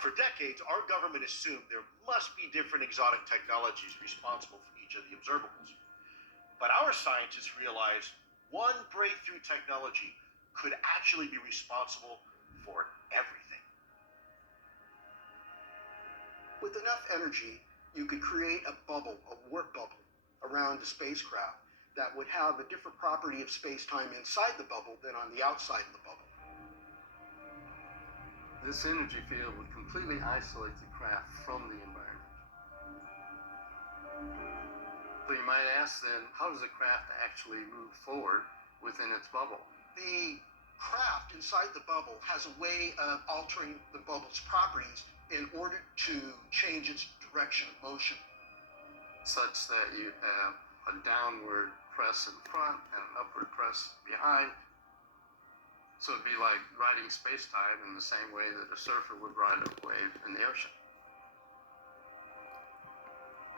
For decades, our government assumed there must be different exotic technologies responsible for each of the observables. But our scientists realized one breakthrough technology could actually be responsible for everything. With enough energy, you could create a bubble, a warp bubble, around the spacecraft that would have a different property of space-time inside the bubble than on the outside of the bubble. This energy field would completely isolate the craft from the environment. So you might ask then, how does the craft actually move forward within its bubble? The craft inside the bubble has a way of altering the bubble's properties in order to change its direction of motion. Such that you have a downward press in front and an upward press behind. So it'd be like riding space-time in the same way that a surfer would ride a wave in the ocean.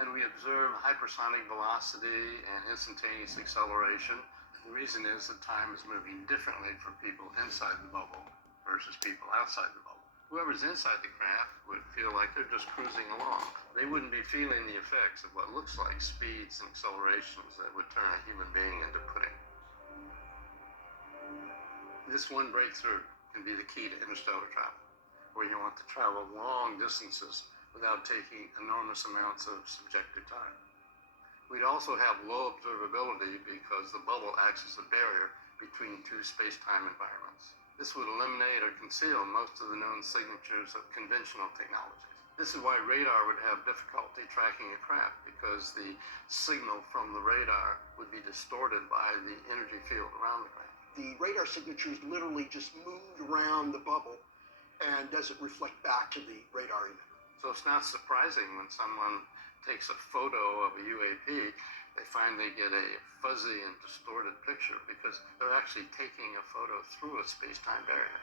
And we observe hypersonic velocity and instantaneous acceleration. The reason is that time is moving differently for people inside the bubble versus people outside the bubble. Whoever's inside the craft would feel like they're just cruising along. They wouldn't be feeling the effects of what looks like speeds and accelerations that would turn a human being into pudding. This one breakthrough can be the key to interstellar travel, where you want to travel long distances without taking enormous amounts of subjective time. We'd also have low observability because the bubble acts as a barrier between two space-time environments. This would eliminate or conceal most of the known signatures of conventional technologies. This is why radar would have difficulty tracking a craft, because the signal from the radar would be distorted by the energy field around the craft. The radar signatures literally just moved around the bubble and doesn't reflect back to the radar emitter. So it's not surprising when someone takes a photo of a UAP, they find they get a fuzzy and distorted picture because they're actually taking a photo through a space-time barrier.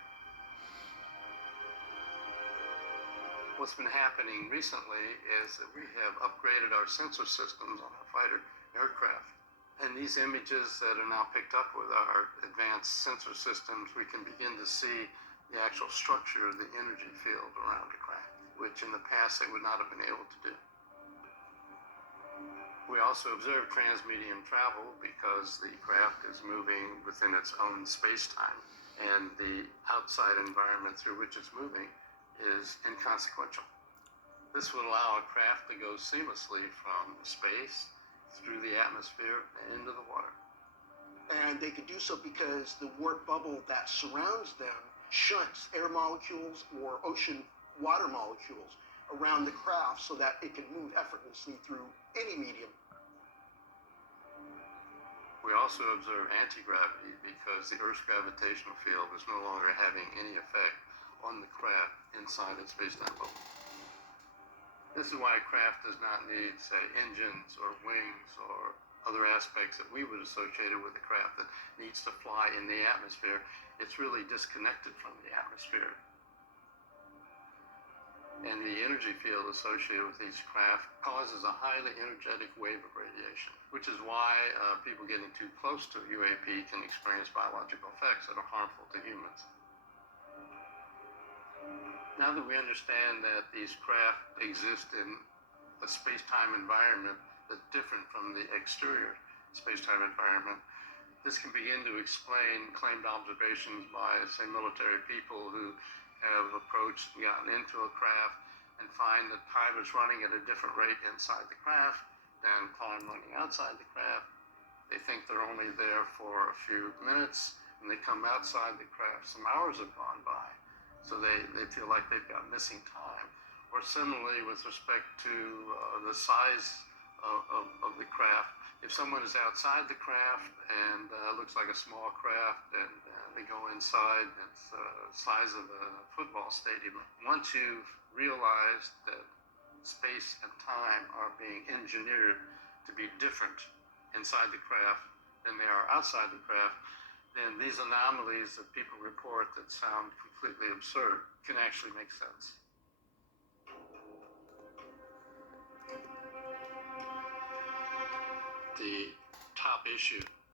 What's been happening recently is that we have upgraded our sensor systems on our fighter aircraft. And these images that are now picked up with our advanced sensor systems, we can begin to see the actual structure of the energy field around the craft, which in the past they would not have been able to do. We also observe transmedium travel because the craft is moving within its own space-time, and the outside environment through which it's moving is inconsequential. This would allow a craft to go seamlessly from space through the atmosphere and into the water. And they could do so because the warp bubble that surrounds them shunts air molecules or ocean water molecules around the craft so that it can move effortlessly through any medium. We also observe anti-gravity because the Earth's gravitational field is no longer having any effect on the craft inside its space-time bubble. This is why a craft does not need, say, engines or wings or other aspects that we would associate with a craft that needs to fly in the atmosphere. It's really disconnected from the atmosphere. And the energy field associated with each craft causes a highly energetic wave of radiation, which is why people getting too close to a UAP can experience biological effects that are harmful to humans. Now that we understand that these craft exist in a space-time environment that's different from the exterior space-time environment, this can begin to explain claimed observations by, say, military people who have approached and gotten into a craft and find that time is running at a different rate inside the craft than time running outside the craft. They think they're only there for a few minutes, and they come outside the craft, some hours have gone by. So they feel like they've got missing time. Or similarly with respect to the size of the craft. If someone is outside the craft and looks like a small craft and they go inside, it's the size of a football stadium. Once you've realized that space and time are being engineered to be different inside the craft than they are outside the craft, then these anomalies that people report that sound completely absurd can actually make sense. The top issue